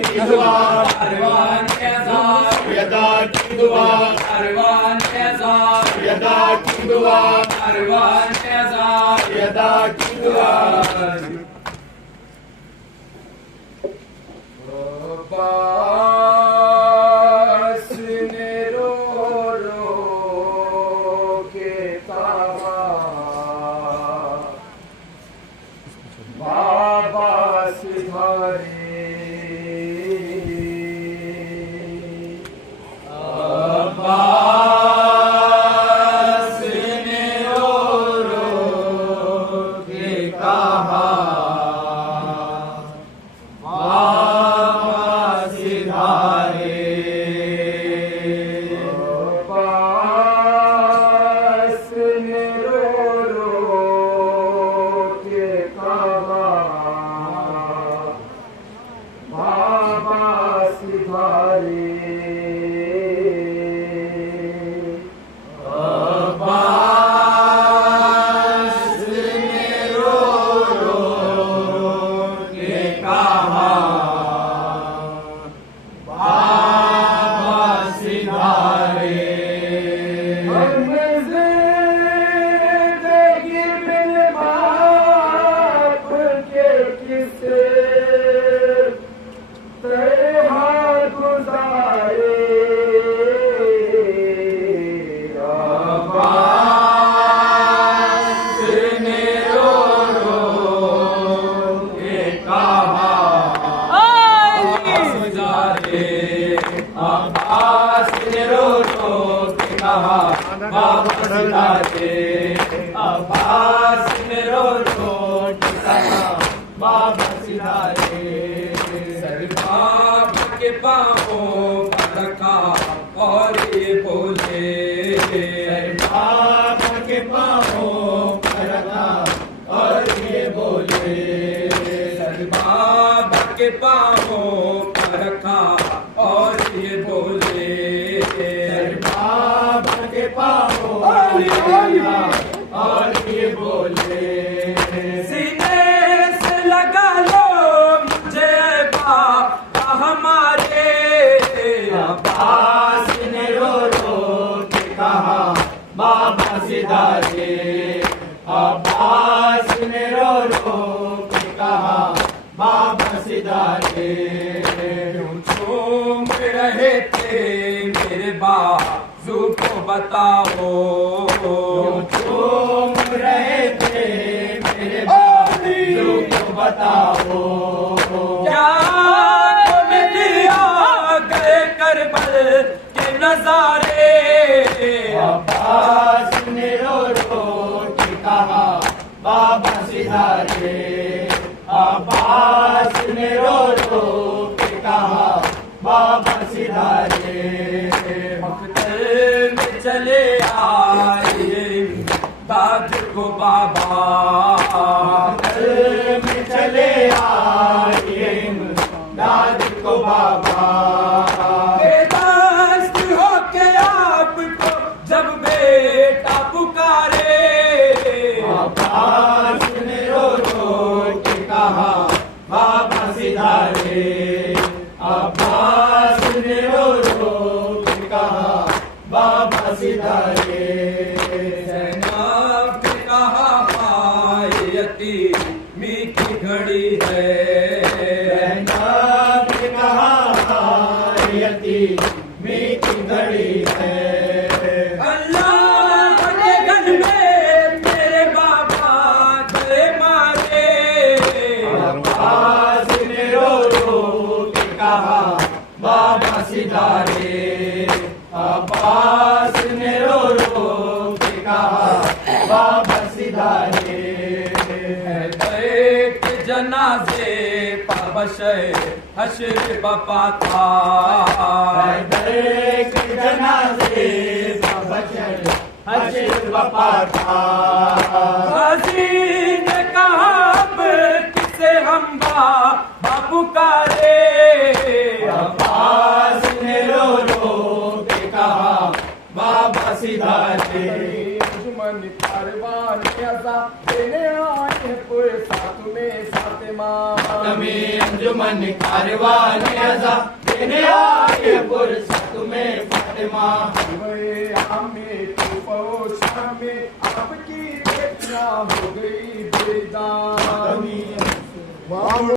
की दुआ कारवान एजाज यदा की दुआ कारवान एजाज यदा की दुआ कारवान एजाज यदा की दुआ अब्बास ने रो रो के कहा बाबा सिधारे अब्बास ने रो रो के कहा अब्बास ने रो रो के कहा बाबा सिधारे सर बाप के पाँवों पर रखा और ये बोले सर बाप के पाँवों पर रखा और ये बोले सर बाप के पाँवों पर रखा और ये बोले सर बाप के पाँवों और ये बोले सीने से लगा लो मुझे बाबा हमारे अब्बास ने रो रो के कहा बाबा सिधारे अब्बास ने रो रो के कहा बाबा सिधारे क्यों चूम रहे थे मेरे बाजू को बताओ चूम रहे थे मेरे बाजू को बताओ क्या तुम्हें दिया गए करबल के नजारे अब्बास ने रो रो के कहा बाबा सिधारे अब्बास ने रो रो के कहा बाबा सिधारे मख्तर में चले आए दाद को बाबा मख्तर में चले आए दाद को बाबा बेदस्त होके आपको जब बेटा पुकारे अब्बास ने रो रो के कहा बाबा सिधारे अब्बास ने रो रो के कहा बाबा सिधारे जैनब ने कहा पायती मीठी घड़ी है जैनब ने कहा पायती मीठी घड़ी है अल्लाह के घर में मेरे बाबा गए मारे अब्बास ने रो रो के कहा बाबा सिधारे अब्बास ने रो रो के कहा बाबा सिधारे एक जनाजे पाबशे हश्र बपा था एक जनाजे पाबशे हश्र बपा था हसीन कहा अब किसे हम बाबा पुकारे अब्बास ने रो रो के कहा बाबा सिधारे दुश्मन कारवान कैसा देने आए पूरे साथ में फातिमा में दुश्मन कारवां अज़ा देने आए फुर्सत में फातिमा। में तूफान में आपकी बेटियां हो गई बेदानी।